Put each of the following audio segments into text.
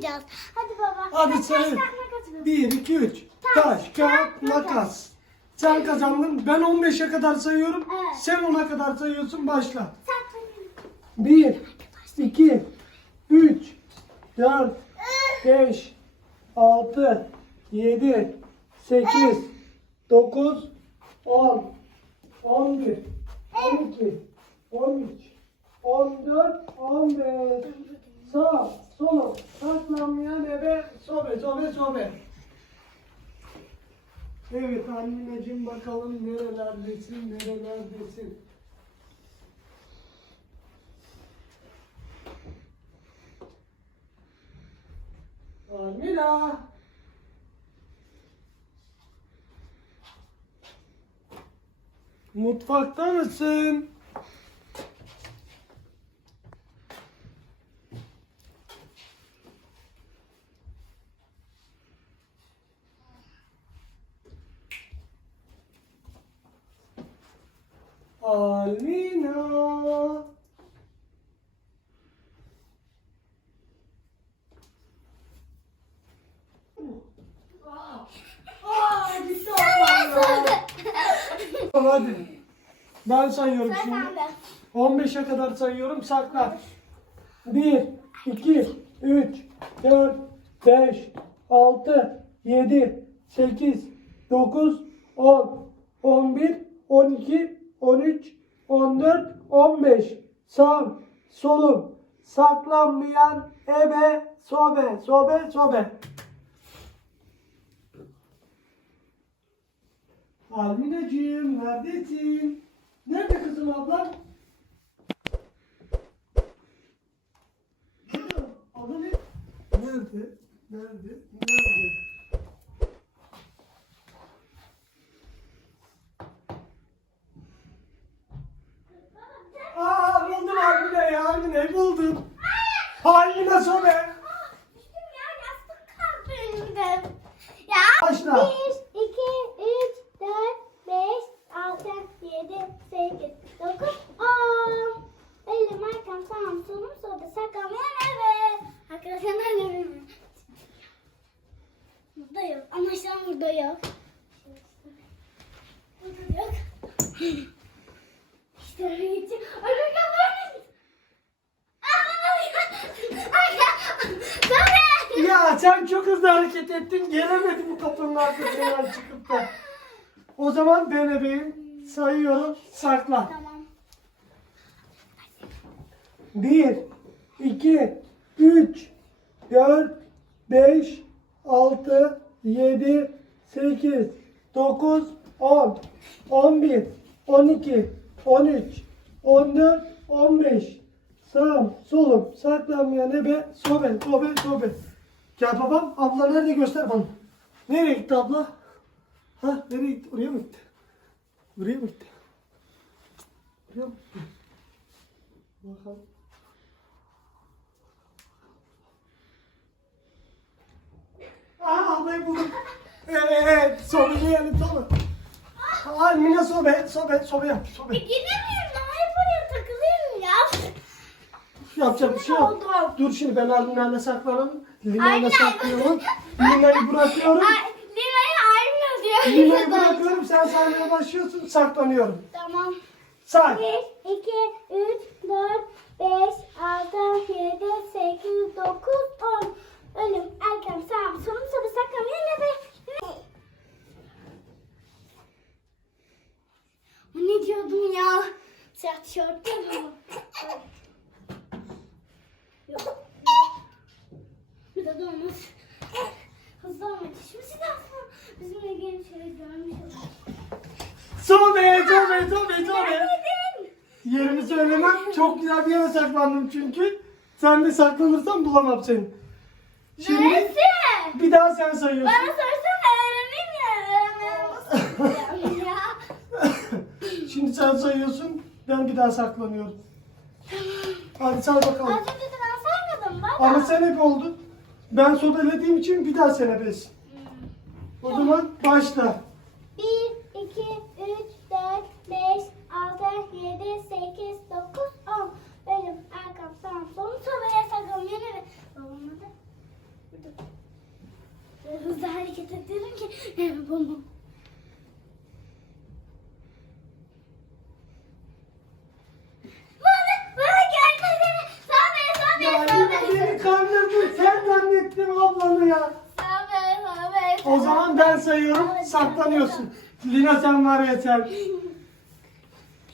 oynayacağız. Hadi baba. Hadi Taş, sayın. kağıt, makas yapalım. 1, 2, 3. Taş, kağıt, makas. Sen kazandın. Ben 15'e kadar sayıyorum. Evet. Sen 10'a kadar sayıyorsun. Başla. Sen söyle. 1, 2, 3, 4, 5, 6, 7, 8, 9, 10, 11, 12, 13, 14, 15. Sağ, sol, saklanmayan ebe, sobe, sobe. Evet anneciğim bakalım nerelerdesin, nerelerdesin. Almila. Mutfakta mısın? Almina. Aa, gitti. Tamam, Hadi. Ben sayıyorum şimdi. sende. 15'e kadar sayıyorum. Sakla. 1, 2, 3, 4, 5, 6, 7, 8, 9, 10, 11, 12, 13, 14, 15. Sağım, solum, saklanmayan ebe, sobe, sobe, sobe. Alminacığım neredesin? Nerede kızım ablam? Adı ne? Nerede? Nerede? Nerede? Aa buldum Almine ya Almine buldum. Kaldı elimde. Ya. Başla. 1, 2, 3, 4, 5, 6, 7, 8, 9, 10. Elim arkam sağım solum solda saklanmayan eve. Arkadaşlar nerede? Burada yok ama şu an burada yok. Burada yok. İşte oraya gideceğim. Arka sen çok hızlı hareket ettin. Gelemedim bu kapının arkasından çıkıp da. O zaman ben ebeyim. Sayıyorum. Sakla. Tamam. 1, 2, 3, 4, 5, 6, 7, 8, 9, 10, 11, 12, 13, 14, 15. Sağım, solum, saklanmayan ebe, sobe, sobe, sobe. Gel babam, abla nerede göster bana. Nereye gitti abla? Ha, nereye gitti? Oraya mı gitti? Buraya mı gitti? Buraya mı gitti? Bakalım. Aa ablayı buldum. Evet, sobe yani sobe. Aa Mine sobe, sobe, sobe yap, sobe. E, Gidemiyorum ama hep oraya takılıyorum ya. Yapacak bir şey yok. Oldu. Dur şimdi ben Almina'yla saklanalım. Lina'yla Aynen. saklıyorum. Lina'yı bırakıyorum. Ay, Lima'yı ayrılmıyor diyor. Lina'yı bırakıyorum, sen saymaya başlıyorsun, saklanıyorum. Tamam. Say. 1, 2, 3, 4, 5, 6, 7, 8, 9, 10. Önüm, arkam, sağım, solum, solum, saklanmayan ne be? Ne diyordum ya? Siyah tişört değil mi? Yok. Da olmaz. Hızlı olma. Şimdi siz aslında bizimle gelin şöyle görmüş sobe, sobe, sobe. Neredin? Yerimi söylemem. Çok güzel bir yere saklandım çünkü. Sen de saklanırsan bulamam seni. Şimdi Neresi? bir daha sen sayıyorsun. Bana sorsana öğreneyim ya. Öğrenmem. ya. Şimdi sen sayıyorsun. Ben bir daha saklanıyorum. Hadi say bakalım. Az önce de ben saymadım baba. Ama sen hep oldun. Ben sodelediğim için bir daha sen ebesin. O hmm. zaman başla. 1, 2, 3, 4, 5, 6, 7, 8, 9, 10. Benim arkam sağım solum sobaya sakın yönemi. Babamla da hızlı hareket ediyorum ki. Babam. Ya. O zaman ben sayıyorum. Saklanıyorsun. Lina sen var ya sen.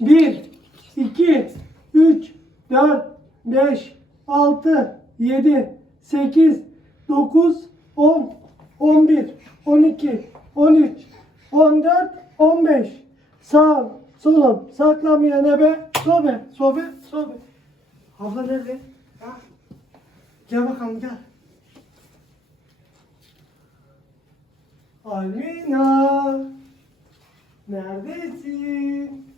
1, 2, 3, 4, 5, 6, 7, 8, 9, 10, 11, 12, 13, 14, 15. Sağ, solum, saklanmayan ebe, sobe, sobe, sobe. Abla nerede? Ha? Gel bakalım gel. Almina. Neredesin?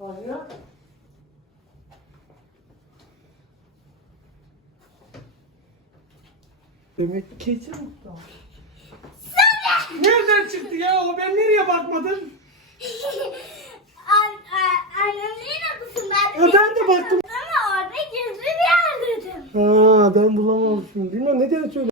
Almina. Demek keçi mutlu. Nereden çıktı ya o? Ben nereye bakmadım? An, a, annemin odasında. E, ben de baktım. Ha ben bulamamışım. Bilmem ne diye söyle.